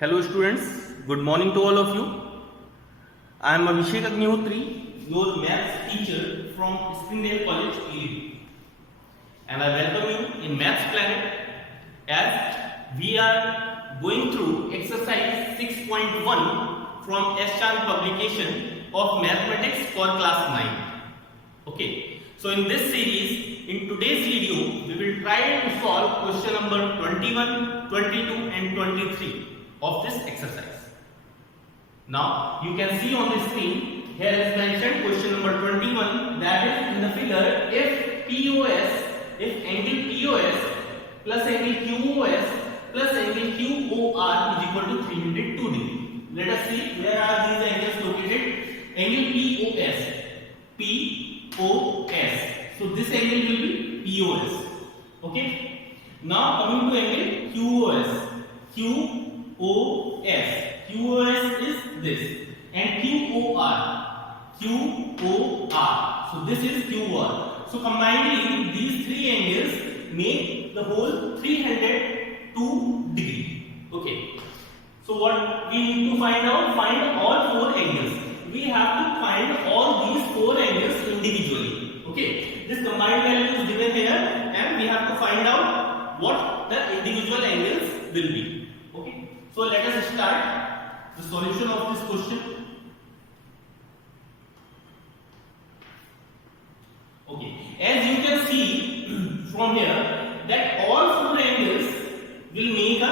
Hello students, good morning to all of you. I am Abhishek Agnihotri, your maths teacher from Springdale College, Ely. And I welcome you in Maths Planet as we are going through exercise 6.1 from S-Chan publication of Mathematics for class 9. Okay, so in this series, in today's video, we will try to solve question number 21, 22 and 23 of this exercise. Now you can see on the screen here is mentioned question number 21, that is in the figure if angle POS plus angle QOS plus angle QOR is equal to 302 degree. Let us see where are these angles located. Angle POS. So this angle will be POS. Okay. Now coming to angle QOS. QOS is this, and QOR. So this is QOR. So combining these three angles make the whole 302 degree. Okay. So what we need to find out? Find all four angles. We have to find all these four angles individually. Okay. This combined value is given here, and we have to find out what the individual angles will be. Okay, so let us start the solution of this question. Okay, as you can see from here that all four angles will make a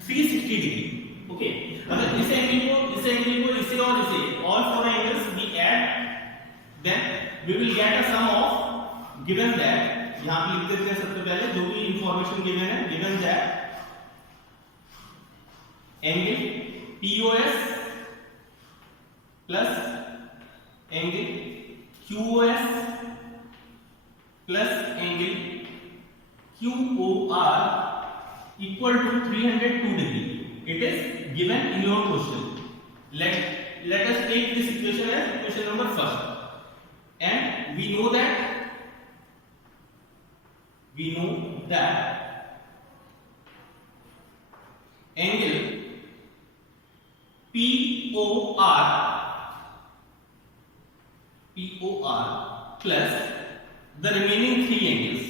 360 degree. Okay, अगर इस एंगल को इसे और इसे all four angles we add, then we will get a sum of given that, यहाँ पे लिख देते हैं सबसे पहले जो भी इंफॉर्मेशन गिवन है, given that angle POS plus angle QOS plus angle QOR equal to 302 degree. It is given in your question. Let us take this equation as equation number first, and we know that angle POR plus the remaining three angles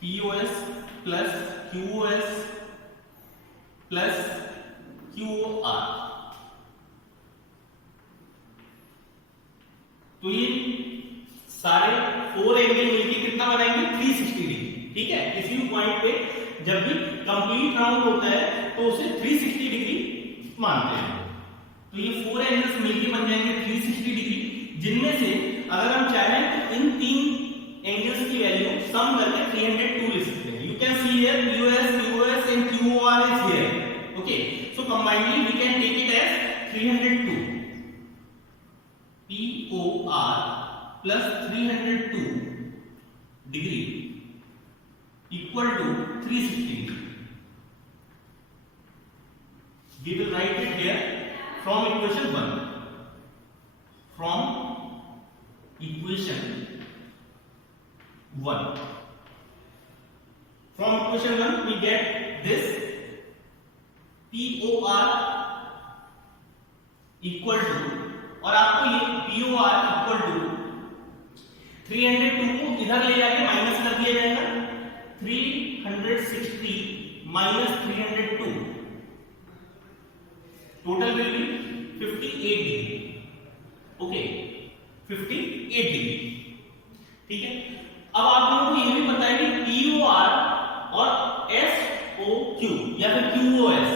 POS plus QOS plus QOR. तो ये सारे four angle मिलकर कितना बनाएंगे 360 डिग्री. ठीक है, किसी भी पॉइंट पे जब भी कंप्लीट राउंड होता है तो उसे 360 डिग्री मानते हैं. तो ये फोर एंगल्स मिलकर बन जाएंगे 360 डिग्री, जिनमें से अगर हम चाहें तो इन तीन एंगल्स की वैल्यू सम करके 302 लिख सकते हैं. You can see here POS, QOS and QOR is here. Okay, so combinedly we can take it as 302 POR plus 302 degree equal to 360 degree. We will write it here from equation 1. From equation 1 we get this POR equal to, और आपको ये POR equal to 302 को इधर ले जाके माइनस कर दिया जाएगा. 360 minus 302 total will be 58 degree. Okay, 58 डिग्री. ठीक है, अब आप लोगों को ये भी पता है कि POR और SOQ या फिर QOS,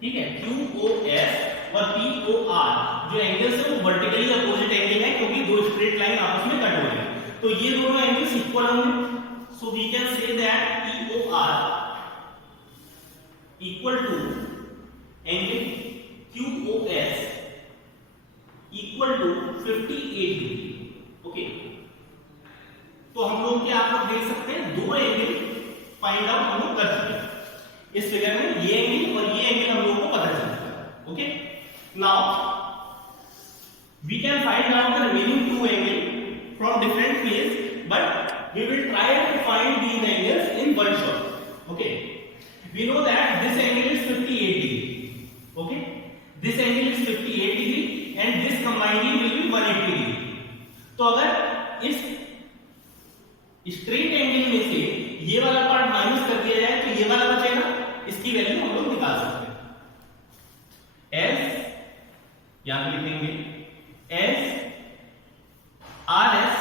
ठीक है, QOS और POR जो एंगल्स है वो वर्टिकली अपोजिट एंगल है, क्योंकि दो स्ट्रेट लाइन आपस में कट हो रही है, तो ये दोनों एंगल्स इक्वल होंगे. So we can say that POR equal to angle QOS equal to 58 degree. Okay, तो हम लोग क्या आप लोग देख सकते हैं दो एंगल फाइंड आउट हम लोग कर चुके हैं. इस फिगर में ये एंगल और ये एंगल हम लोग को पता चल चुका है. Okay, now we can find out the remaining two angles from different place, but we will try to find these angles in one shot. Okay, we know that this ये वाला बचेगा, इसकी वैल्यू हम लोग निकाल सकते हैं। एस यहां पे लिखेंगे S R S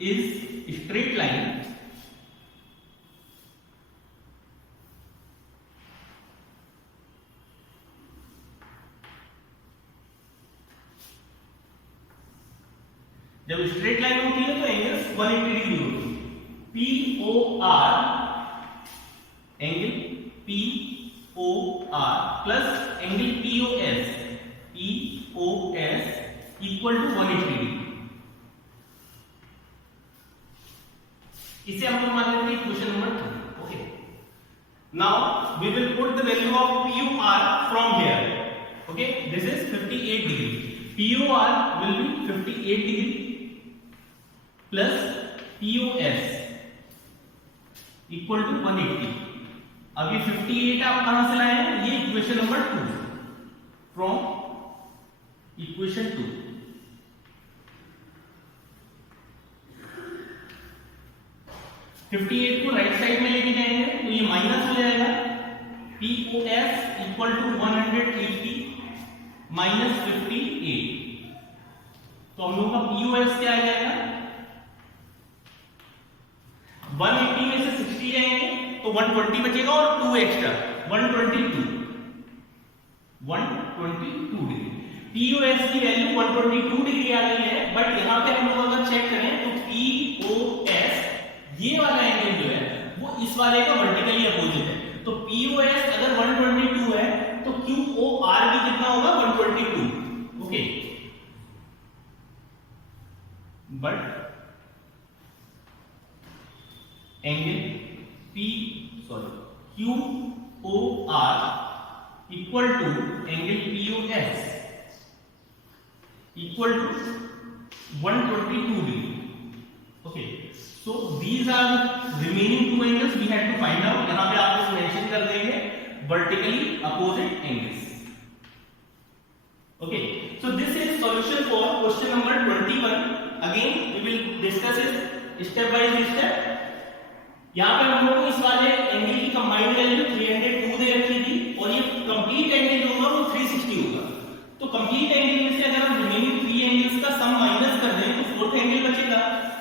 is straight line जब स्ट्रेट लाइन होती है तो एंगल्स 180 डिग्री होती है। P O R angle P O R plus angle P O S equal to 180 degree. इसे हम लोग मान लेते हैं question number 2। Okay, now we will put the value of P O R from here. Okay, this is 58 degree. P O R will be 58 degree plus POS equal to 180। अब ये 58 आप कहां से लाए हैं? ये इक्वेशन नंबर 2 फ्रॉम इक्वेशन 2। को right side में लेके जाएंगे तो ये माइनस हो जाएगा। POS equal to 180 minus 58। तो हम लोग का POS क्या आ जाएगा? 180 में से 60 जाएंगे तो 120 बचेगा और 2 एक्स्ट्रा 122 डिग्री। POS की वैल्यू 122 डिग्री आ रही है, बट यहां पे हम लोग अगर चेक करें तो POS ये वाला एंगल जो है वो इस वाले का वर्टिकली अपोजिट है। तो POS अगर 122 है तो QOR भी कितना होगा? 122। Okay, but angle QOR equal to angle POS equal to 122 degree. Okay, so these are remaining two angles we had to find out. यहां पे आप लोग मेंशन कर देंगे vertically opposite angles. Okay, so this is solution for question number 21। Again we will discuss it step by step. यहां पे हम लोग को इस वाले एंगल की कंबाइंड वैल्यू 302 दे रखी थी और ये कंप्लीट एंगल जो होगा वो 360 होगा। तो कंप्लीट एंगल में से अगर हम रिमेनिंग 3 एंगल्स का सम माइनस कर दें तो फोर्थ एंगल बचेगा।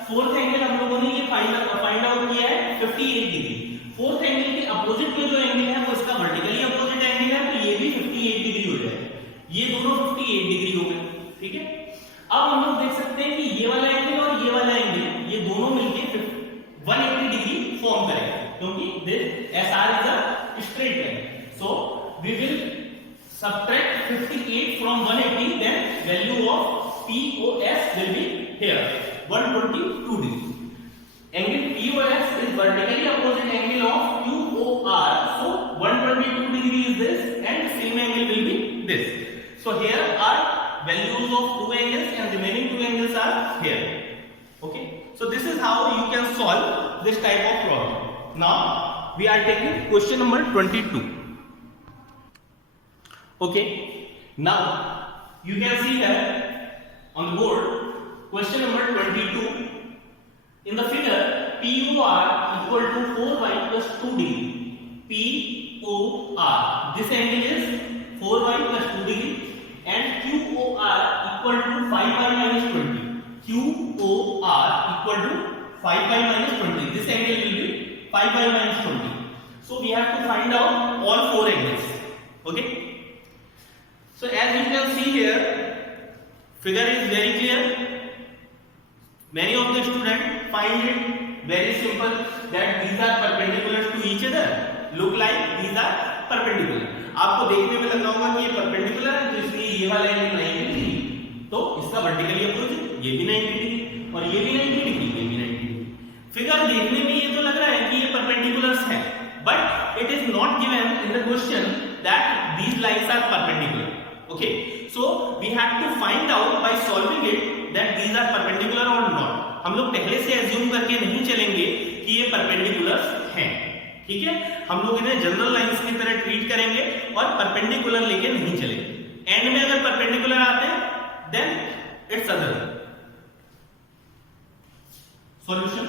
फोर्थ एंगल हम लोगों ने ये फाइंड आउट किया है 58 डिग्री। फोर्थ एंगल के अपोजिट में जो एंगल है वो इसका वर्टिकली अपोजिट एंगल है, तो ये भी 58 डिग्री हो जाएगा। ये दोनों 58 डिग्री हो गए। ठीक है, अब हम लोग देख सकते हैं कि ये वाला एंगल और ये वाला एंगल ये दोनों मिलके 180 डिग्री फॉर्म करेगा, क्योंकि this SR is a straight line. So we will subtract 58 from 180, then value of POS will be here 122 degree. Angle POS is vertically opposite angle of QOR, so 122 degree is this and same angle will be this. So here are values of two angles and remaining two angles are here. Okay, so this is how you can solve this type of problem. Now we are taking question number 22. Okay, now you can see that on the board question number 22. In the figure POR equal to 4y plus 2 degree. POR, this angle is 4y plus 2 degree and QOR equal to 5y minus 20. QOR equal to 5y minus 20. This angle will be 5y minus 20. So we have to find out all four angles. Okay. So as you can see here, figure is very clear. Many of the students find it very simple that these are perpendicular to each other. Look like these are perpendicular. आपको देखने में लग रहा होगा कि ये perpendicular है, तो इसलिए ये वाला एंगल 90 डिग्री, तो इसका वर्टिकली अपोजिट ये भी 90 डिग्री और ये भी 90 डिग्री, ये भी 90 डिग्री। फिगर देखने में ये तो लग रहा है कि ये perpendiculars हैं, but it is not given in the question that these lines are perpendicular. Okay, so we have to find out by solving it that these are perpendicular or not. हम लोग पहले से assume करके नहीं चलेंगे कि ये perpendiculars हैं, ठीक है? हम लोग इन्हें जनरल लाइंस की तरह ट्रीट करेंगे और perpendicular लेके नहीं चलेंगे। एंड में अगर perpendicular आते हैं, then it's other solution.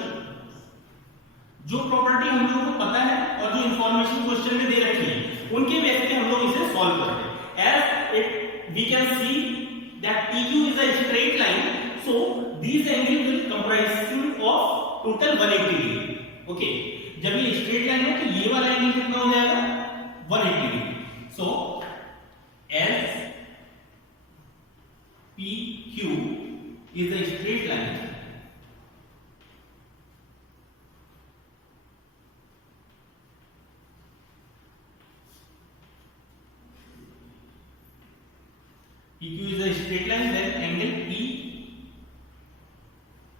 जो प्रॉपर्टी हम लोगों को पता है और जो इंफॉर्मेशन क्वेश्चन में दे रखी है उनके बेस पे हम लोग इसे सॉल्व करते हैं। As it we can see that PQ is a straight line, so these angle will comprising of total 180 degree. Okay, जब ये स्ट्रेट लाइन है तो ये वाला एंगल कितना हो जाएगा 180 डिग्री। सो as PQ is a straight line, PQ is a straight line, then angle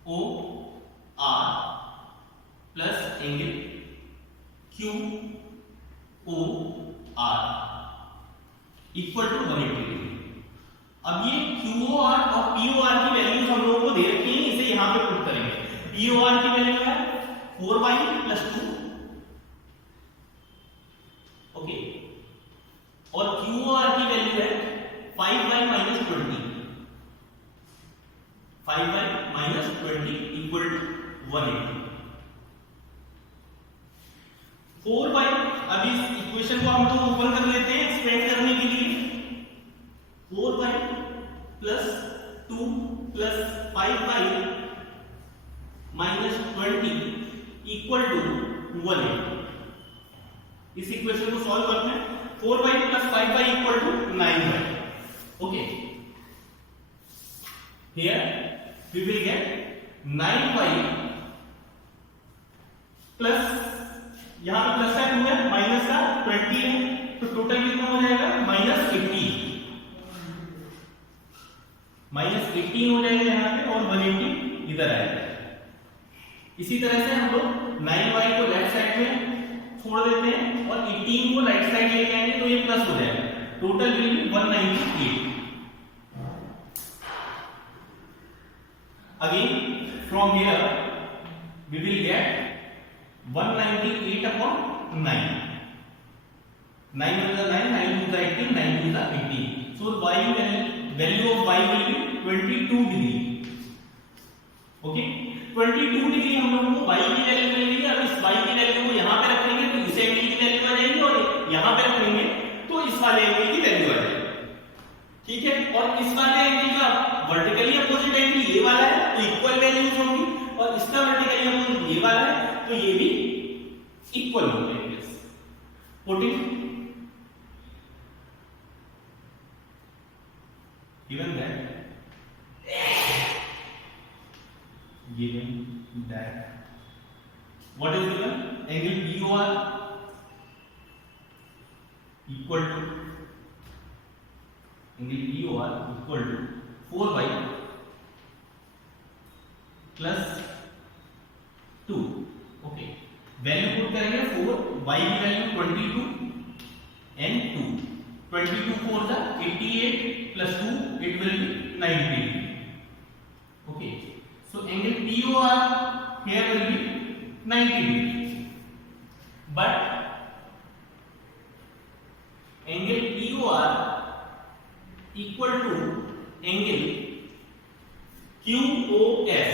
POR plus angle QOR equal to 180 degree. अब ये QOR और POR की वैल्यूज हम लोगों को दे रखी हैं, इसे यहां पे पुट करेंगे। POR की वैल्यू है 4y + 2, ओके, और QOR की वैल्यू है 5y - 20, 5y - 20 इक्वल टू 180। 4y, अब इस इक्वेशन को हम लोग ओपन कर लेते हैं एक्सपेंड करने के लिए। 4y + 2 + 5y - 20 इक्वल टू 180। इस इक्वेशन को सॉल्व करते हैं। 4y + 5y equal to 9y। Okay, here we will get 9y plus, यहां पे प्लस का 2 है, माइनस का 20 है, तो टोटल कितना हो जाएगा -18, -18 हो जाएगा यहाँ पे, और 180 इधर आएगा। इसी तरह से हम लोग 9y को लेफ्ट साइड में छोड़ देते हैं और 18 को राइट साइड लेके आएंगे तो ये प्लस हो जाएगा। Total will be 198। Again from here we will get 198 upon 9. 9 1 is 9, 9 2 is 18, 9 2 is 18. So y value of y will be 22 degree. Okay, 22 डिग्री हम लोगों को y की वैल्यू मिलेगी। अब इस y की वैल्यू को यहाँ पे रखेंगे तो इस एंगल की वैल्यू आ जाएगी, और यहाँ पे रखेंगे तो इस वाले एंगल की वैल्यू आ जाएगी। ठीक है, और इस वाले एंगल का वर्टिकली अपोजिट एंगल ये वाला है तो इक्वल वैल्यूज होंगी, और इसका वर्टिकली अपोजिट ये वाला है तो ये भी इक्वल होंगे। Putting given that what is given, angle POR equal to angle POR equal to 4y plus 2। Okay, value put करेंगे 4, y की वैल्यू 22 and 2, 22 4 जा 88 plus 2 it will be 90। Okay, so angle POR here will be 90, but angle POR equal to angle QOS,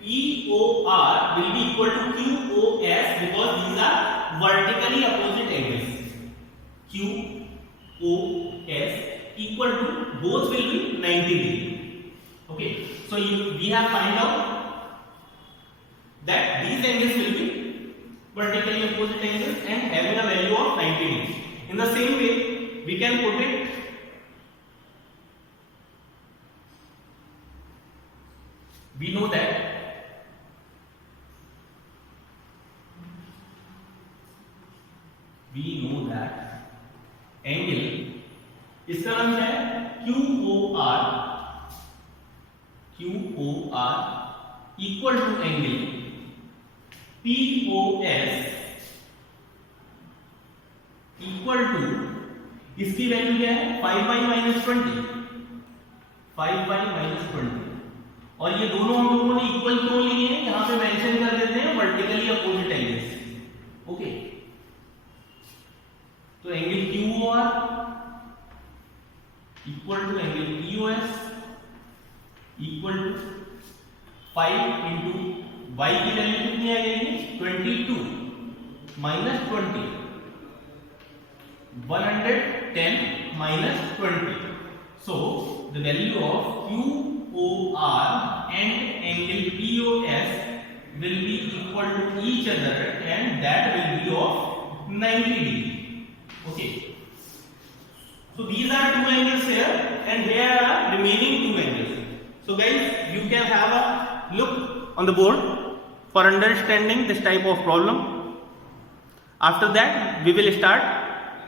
POR will be equal to QOS because these are vertically opposite angles। QOS equal to, both will be 90 degree। Okay, so we have find out that these angles will be vertically opposite angles and having a value of 90 degree। In the same way we can put it we know that angle इसका नाम क्या है QOR equal to angle POS equal to, इसकी वैल्यू क्या है 5y - 20, 5y - 20, और ये दोनों हम लोगों ने इक्वल क्यों लिए हैं यहां पे मेंशन कर देते हैं, वर्टिकली अपोजिट एंगल्स। ओके, तो angle QOR equal to angle POS equal to 5 into y की वैल्यू कितनी आ जाएगी 22 माइनस 20 110 minus 20. So the value of QOR and angle POS will be equal to each other, and that will be of 90 degree. Okay. So these are two angles here, and here are remaining two angles. So guys, you can have a look on the board for understanding this type of problem. After that, we will start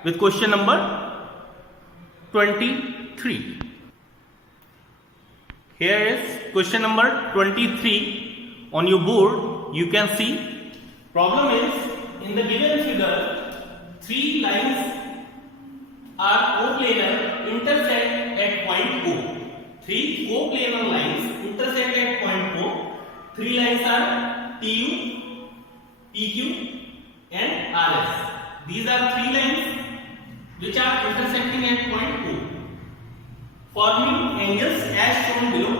with question number 23. Here is question number 23 on your board. You can see problem is in the given figure, three lines are coplanar intersect at point O. Three coplanar lines intersect at point O. Three lines are TU, PQ and RS. These are three lines which are intersecting at point O, forming angles as shown below.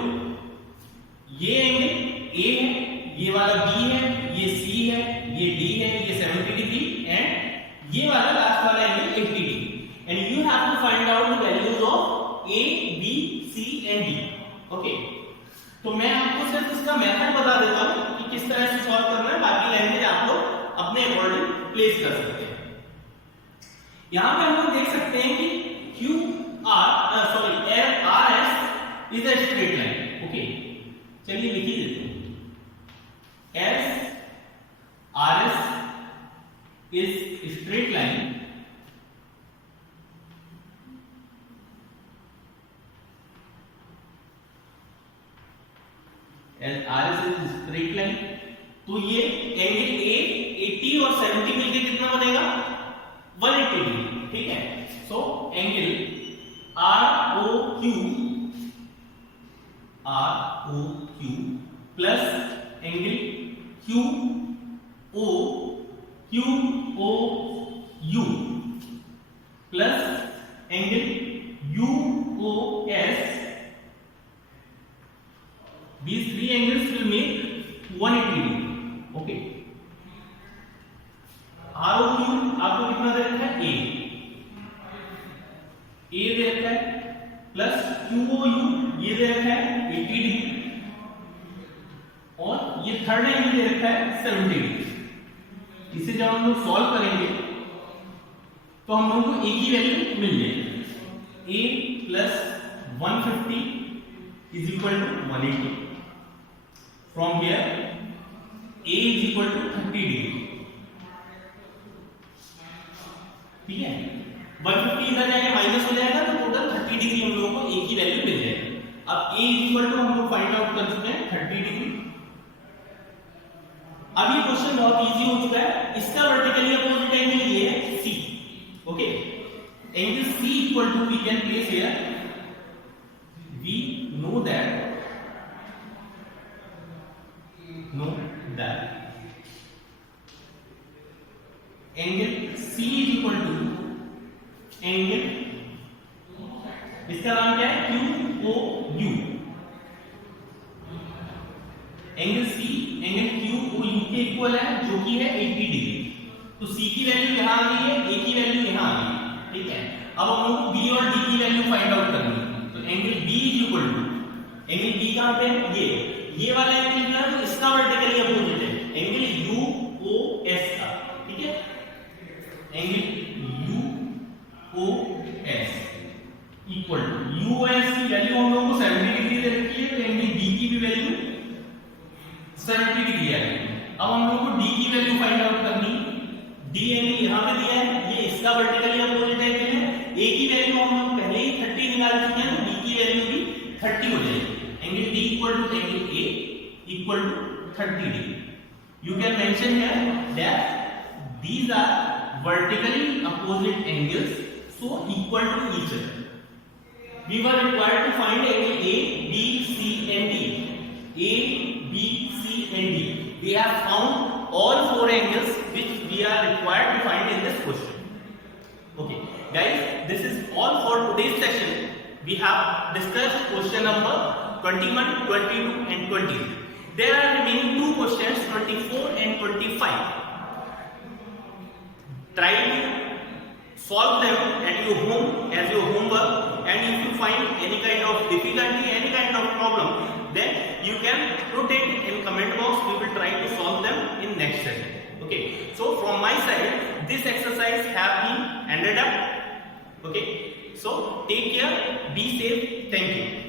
ये angle A है, ये वाला B है, ये C है, ये D है, ये 70 डिग्री एंड ये वाला लास्ट वाला angle 80 degree. And you have to find out the values of A, B, C and D. Okay, तो मैं आपको सिर्फ इसका मेथड बता देता हूं कि किस तरह से सॉल्व करना है. बाकी लैंग्वेज आप लोग अपने अकॉर्डिंग प्लेस कर सकते हैं. यहां पे हम लोग देख सकते हैं कि RS is a straight line. Okay, चलिए लिख ही देते हैं. RS is straight line RS is straight line. तो ये एंगल A 80 और 70 मिलके कितना बनेगा 180 डिग्री. ठीक है. So angle ROQ plus angle QOU plus angle UOS. These three angles will make 180 degree. Okay. ROQ आपको कितना दे रखा है A दे रखा है प्लस QOU ये दे रखा है 80 डिग्री और ये थर्ड एंगल दे रखा है 70 डिग्री. इसे जब हम लोग सॉल्व करेंगे तो हम लोगों को A की वैल्यू मिल जाएगी. A plus 150 is equal to 180. From here A is equal to 30 डिग्री. ठीक है. 150 इधर जाएगा माइनस हो जाएगा तो टोटल 30 डिग्री हम लोगों को A की वैल्यू मिल जाएगी. अब A इज इक्वल टू हम लोग फाइंड आउट कर चुके हैं 30 डिग्री. अब ये क्वेश्चन बहुत इजी हो चुका है. इसका वर्टिकली अपोजिट एंगल ये है C. Okay, angle C equal to we can place here, we know that angle C is equal to angle, इसका नाम क्या है QOU. Angle C angle QOU के इक्वल है जो कि है 80 डिग्री. तो C की वैल्यू यहां आ गई है, A की वैल्यू यहां आ गई है. ठीक है. अब हम लोग को B और D की वैल्यू फाइंड आउट करनी है. तो angle B is equal to angle B कहां पे है ये वाला एंगल जो है तो इसका वर्टिकली अपोजिट है एंगल UOS का. ठीक है. Angle UOS equal to UOS की वैल्यू हम लोगों को 70 डिग्री दे रखी है तो एंगल D की भी वैल्यू 70 डिग्री है. अब हम लोगों को D की वैल्यू फाइंड आउट करनी है. D एंगल यहां पे दिया है, ये इसका वर्टिकली अपोजिट एंगल है. A की वैल्यू हम लोग पहले ही 30 निकाल चुके हैं तो D की वैल्यू भी 30 हो जाएगी. Angle D equal to angle A equal to 30 degree. You can mention here that these are vertically opposite angles, so equal to each other. We were required to find angle A, B, C and D. A, B, C and D. We have found all four angles which we are required to find in this question. Okay, guys, this is all for today's session. We have discussed question number 21, 22 and 23. There are remaining two questions questions 24 and 25. Try to solve them at your home as your homework, and if you find any kind of difficulty, any kind of problem, then you can put it in comment box. We will try to solve them in next session. Okay, so from my side this exercise have been ended up. Okay, so take care, be safe, thank you.